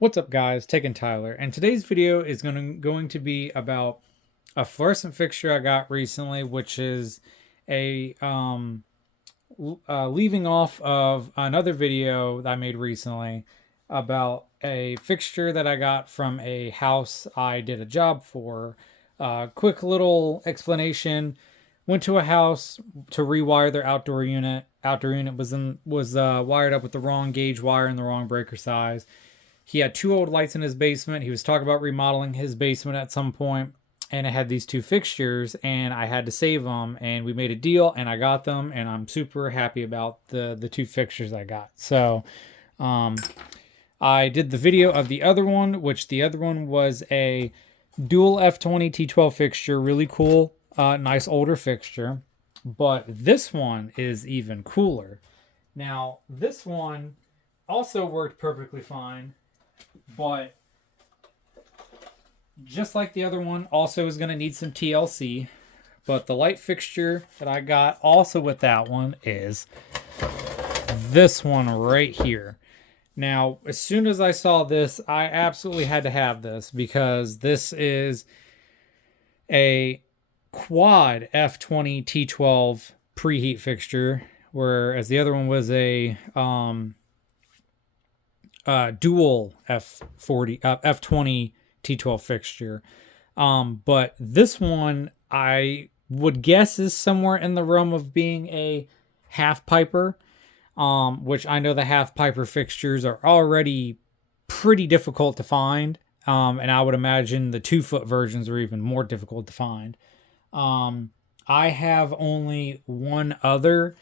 What's up guys, Taking Tyler, and today's video is going to be about a fluorescent fixture I got recently, which is a leaving off of another video that I made recently about a fixture that I got from a house I did a job for. Quick little explanation: went to a house to rewire their outdoor unit. Outdoor unit was wired up with the wrong gauge wire and the wrong breaker size. He had two old lights in his basement. He was talking about remodeling his basement at some point, and it had these two fixtures, and I had to save them. And we made a deal, and I got them, and I'm super happy about the two fixtures I got. So, I did the video of the other one, which the other one was a dual F20T12 fixture, really cool, nice older fixture. But this one is even cooler. Now, this one also worked perfectly fine, but just like the other one, also is going to need some TLC. But the light fixture that I got also with that one is this one right here. Now, as soon as I saw this, I absolutely had to have this because this is a quad F20T12 preheat fixture, whereas the other one was a dual F20 T12 fixture. But this one I would guess is somewhere in the realm of being a half piper, which I know the half piper fixtures are already pretty difficult to find. And I would imagine the 2-foot versions are even more difficult to find. I have only one other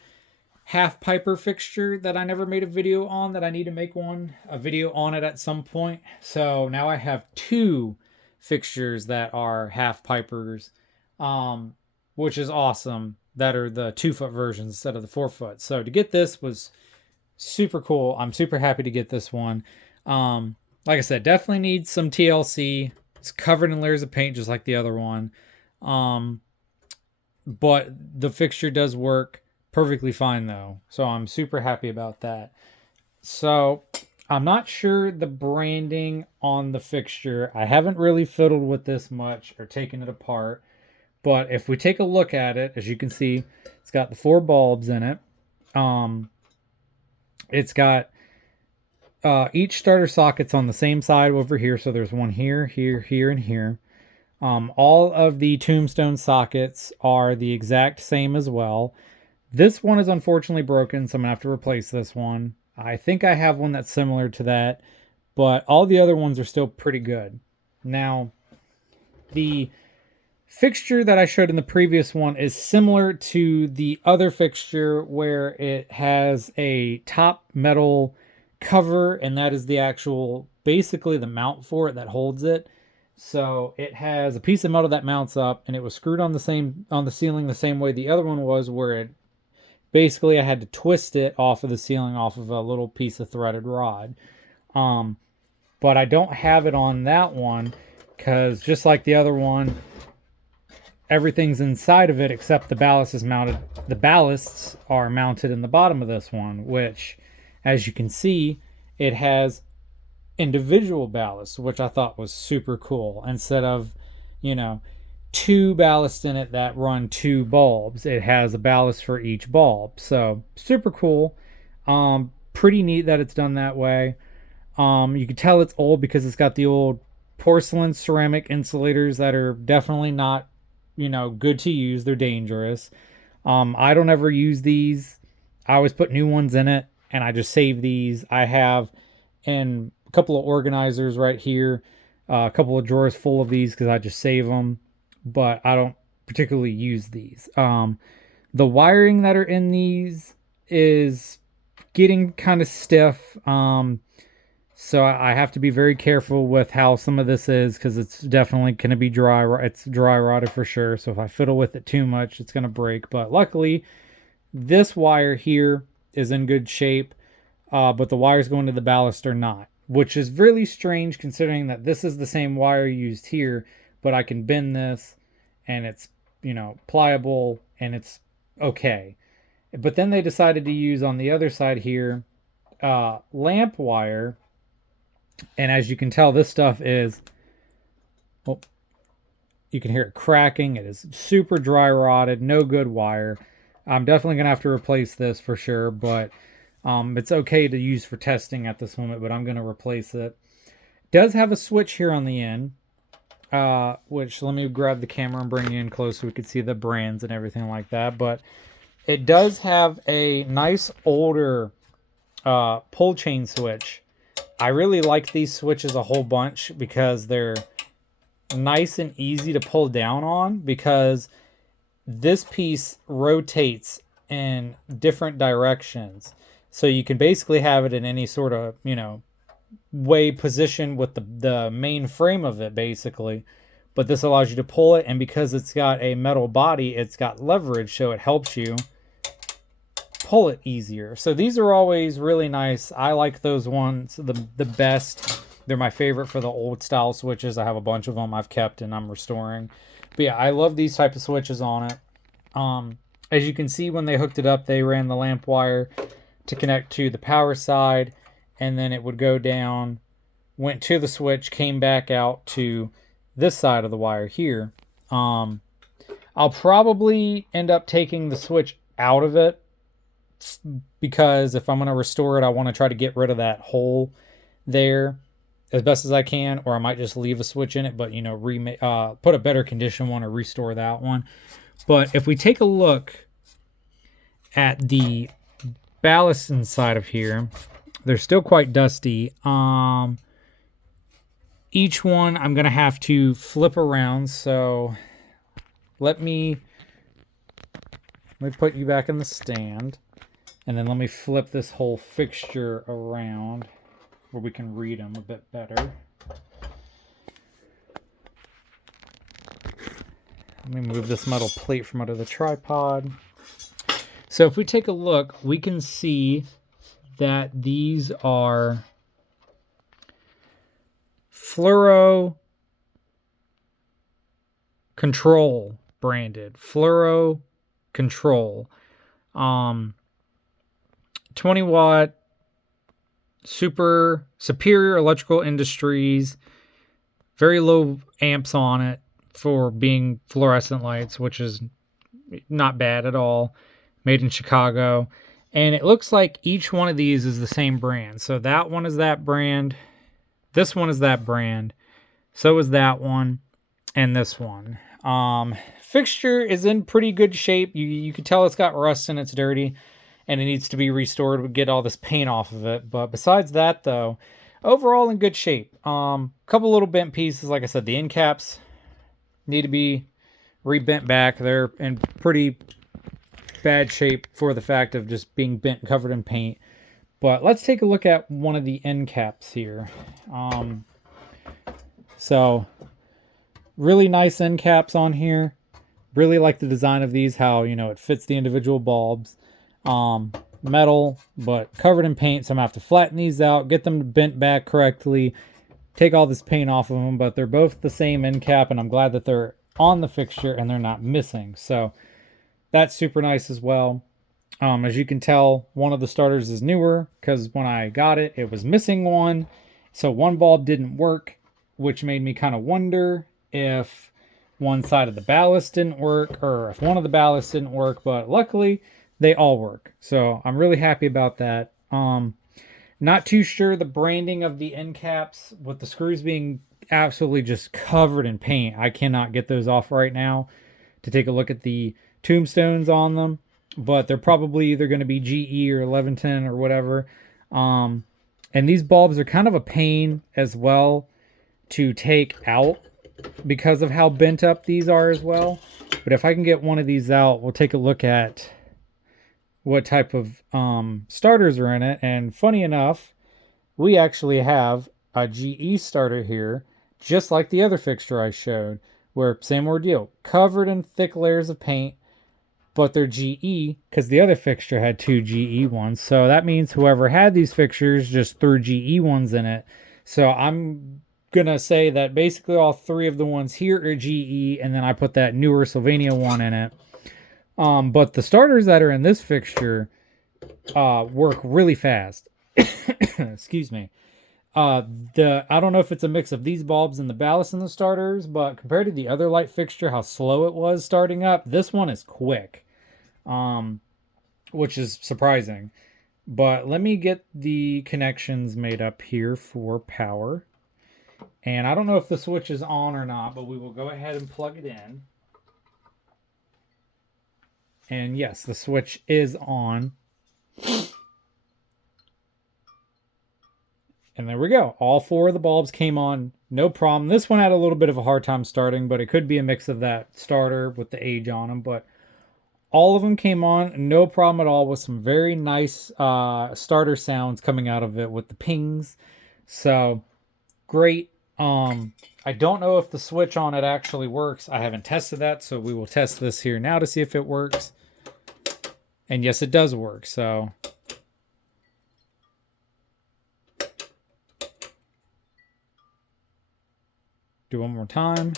half piper fixture that I never made a video on that I need to make a video on it at some point. So now I have two fixtures that are half pipers, which is awesome, that are the 2-foot versions instead of the 4-foot. So to get this was super cool. I'm super happy to get this one. Like I said, definitely needs some TLC. It's covered in layers of paint just like the other one. But the fixture does work perfectly fine though, so I'm super happy about that. So I'm not sure the branding on the fixture. I haven't really fiddled with this much or taken it apart, but if we take a look at it, as you can see, it's got the 4 bulbs in it. It's got each starter socket's on the same side over here, so there's one here, here, here, and here. All of the tombstone sockets are the exact same as well. This one is unfortunately broken, so I'm going to have to replace this one. I think I have one that's similar to that, but all the other ones are still pretty good. Now, the fixture that I showed in the previous one is similar to the other fixture where it has a top metal cover, and that is the actual, basically the mount for it that holds it. So it has a piece of metal that mounts up, and it was screwed on the ceiling the same way the other one was, where it basically I had to twist it off of the ceiling off of a little piece of threaded rod. But I don't have it on that one because just like the other one, everything's inside of it except the ballast is mounted. The ballasts are mounted in the bottom of this one, which, as you can see, it has individual ballasts, which I thought was super cool. Instead of, 2 ballasts in it that run 2 bulbs, it has a ballast for each bulb. So super cool. Pretty neat that it's done that way. You can tell it's old because it's got the old porcelain ceramic insulators that are definitely not, good to use. They're dangerous. I don't ever use these. I always put new ones in it, and I just save these. I have in a couple of organizers right here, a couple of drawers full of these because I just save them, but I don't particularly use these. The wiring that are in these is getting kind of stiff, so I have to be very careful with how some of this is because it's definitely going to be dry. It's dry rotted for sure, so if I fiddle with it too much, it's going to break. But luckily, this wire here is in good shape, but the wires going to the ballast are not, which is really strange considering that this is the same wire used here, but I can bend this and it's, pliable and it's okay. But then they decided to use on the other side here, lamp wire And as you can tell, this stuff is, well, you can hear it cracking. It is super dry rotted, no good wire. I'm definitely going to have to replace this for sure, but it's okay to use for testing at this moment, but I'm going to replace it. It does have a switch here on the end, which, let me grab the camera and bring you in close so we can see the brands and everything like that. But it does have a nice older pull chain switch. I really like these switches a whole bunch because they're nice and easy to pull down on, because this piece rotates in different directions. So you can basically have it in any sort of, way position with the main frame of it, basically. But this allows you to pull it, and because it's got a metal body, it's got leverage, so it helps you pull it easier. So these are always really nice. I like those ones the best. They're my favorite for the old style switches. I have a bunch of them I've kept and I'm restoring. But yeah, I love these type of switches on it. As you can see, when they hooked it up, they ran the lamp wire to connect to the power side, and then it would go down, went to the switch, came back out to this side of the wire here. I'll probably end up taking the switch out of it, because if I'm going to restore it, I want to try to get rid of that hole there as best as I can, or I might just leave a switch in it, but put a better condition one or restore that one. But if we take a look at the ballast inside of here, they're still quite dusty. Each one I'm going to have to flip around, so let me put you back in the stand, and then let me flip this whole fixture around where we can read them a bit better. Let me move this metal plate from under the tripod. So if we take a look, we can see that these are Fluoro Control branded. Fluoro Control. 20 watt superior electrical industries. Very low amps on it for being fluorescent lights, which is not bad at all. Made in Chicago. And it looks like each one of these is the same brand. So that one is that brand. This one is that brand. So is that one. And this one. Fixture is in pretty good shape. You can tell it's got rust and it's dirty, and it needs to be restored to get all this paint off of it. But besides that, though, overall in good shape. Couple little bent pieces. Like I said, the end caps need to be rebent back. They're in pretty bad shape for the fact of just being bent, covered in paint. But let's take a look at one of the end caps here. So really nice end caps on here. Really like the design of these, how it fits the individual bulbs. Metal, but covered in paint, so I'm gonna have to flatten these out, get them bent back correctly, take all this paint off of them. But they're both the same end cap, and I'm glad that they're on the fixture and they're not missing. So that's super nice as well. As you can tell, one of the starters is newer, because when I got it, it was missing one. So one bulb didn't work, which made me kind of wonder if one side of the ballast didn't work, or if one of the ballasts didn't work. But luckily, they all work. So I'm really happy about that. Not too sure the branding of the end caps, with the screws being absolutely just covered in paint. I cannot get those off right now to take a look at the tombstones on them, but they're probably either going to be GE or 1110 or whatever. And these bulbs are kind of a pain as well to take out because of how bent up these are as well. But if I can get one of these out, we'll take a look at what type of starters are in it. And funny enough, we actually have a GE starter here, just like the other fixture I showed, where same ordeal, covered in thick layers of paint, but they're GE, because the other fixture had 2 GE ones. So that means whoever had these fixtures just threw GE ones in it. So I'm gonna say that basically all 3 of the ones here are GE, and then I put that newer Sylvania one in it. But the starters that are in this fixture work really fast. Excuse me. I don't know if it's a mix of these bulbs and the ballast and the starters, but compared to the other light fixture, how slow it was starting up, this one is quick, um, which is surprising. But let me get the connections made up here for power. And I don't know if the switch is on or not, but we will go ahead and plug it in. And yes, the switch is on. And there we go. All four of the bulbs came on, no problem. This one had a little bit of a hard time starting, but it could be a mix of that starter with the age on them. But all of them came on, no problem at all, with some very nice starter sounds coming out of it with the pings. So great. I don't know if the switch on it actually works. I haven't tested that, so we will test this here now to see if it works. And yes, it does work. So do one more time.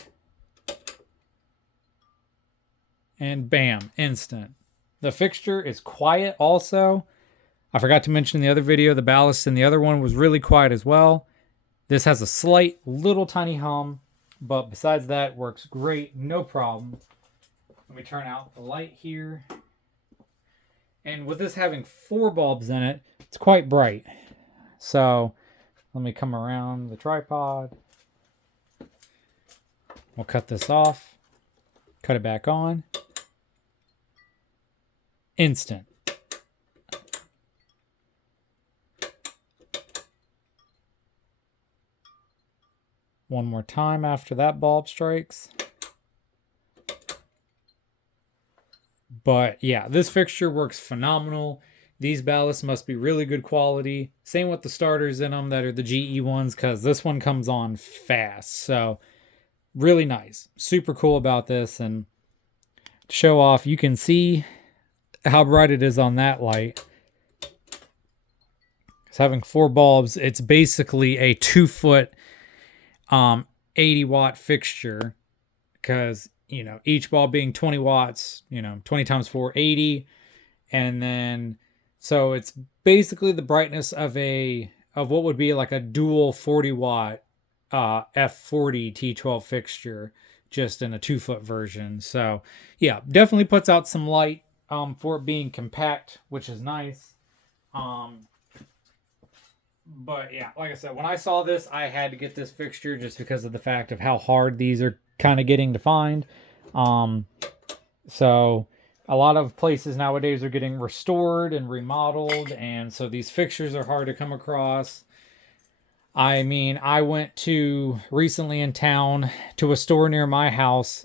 And bam, instant. The fixture is quiet also. I forgot to mention in the other video, the ballast in the other one was really quiet as well. This has a slight little tiny hum, but besides that, works great, no problem. Let me turn out the light here. And with this having 4 bulbs in it, it's quite bright. So let me come around the tripod. We'll cut this off, cut it back on. Instant. One more time after that bulb strikes. But yeah, this fixture works phenomenal. These ballasts must be really good quality. Same with the starters in them that are the GE ones, because this one comes on fast. So really nice. Super cool about this. And to show off, you can see how bright it is on that light. It's having 4 bulbs. It's basically a 2-foot 80-watt fixture, because, you know, each bulb being 20 watts, you know, 20 times 4, 80. And then, so it's basically the brightness of what would be like a dual 40-watt F20T12 fixture, just in a 2-foot version. So yeah, definitely puts out some light for it being compact, which is nice. But yeah, like I said, when I saw this, I had to get this fixture just because of the fact of how hard these are kind of getting to find. So a lot of places nowadays are getting restored and remodeled, and so these fixtures are hard to come across. I mean, I went to recently in town to a store near my house,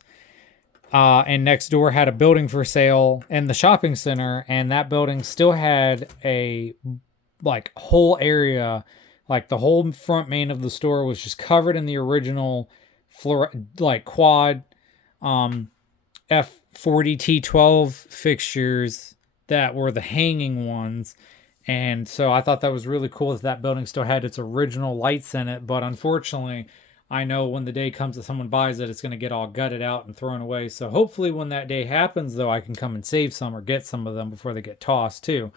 and next door had a building for sale in the shopping center, and that building still had a like whole area, like the whole front main of the store was just covered in the original quad F20T12 fixtures that were the hanging ones. And so I thought that was really cool that that building still had its original lights in it. But unfortunately, I know when the day comes that someone buys it, it's going to get all gutted out and thrown away. So hopefully when that day happens, though, I can come and save some or get some of them before they get tossed too.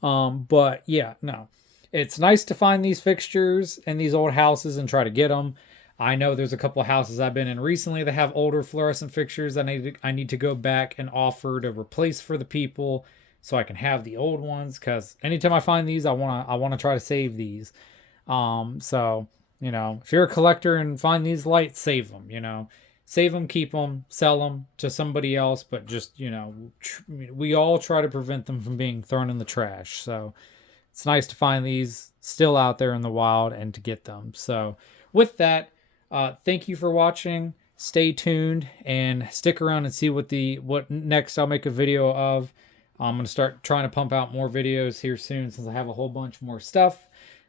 But yeah, no, it's nice to find these fixtures in these old houses and try to get them. I know there's a couple of houses I've been in recently that have older fluorescent fixtures I need to go back and offer to replace for the people, so I can have the old ones, because anytime I find these, I want to try to save these. So, you know, if you're a collector and find these lights, save them, you know. Save them, keep them, sell them to somebody else, but just, you know, we all try to prevent them from being thrown in the trash. So it's nice to find these still out there in the wild and to get them. So with that, thank you for watching. Stay tuned and stick around and see what next I'll make a video of. I'm going to start trying to pump out more videos here soon, since I have a whole bunch more stuff.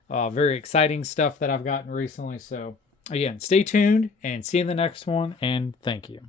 Very exciting stuff that I've gotten recently. So again, stay tuned and see you in the next one, and thank you.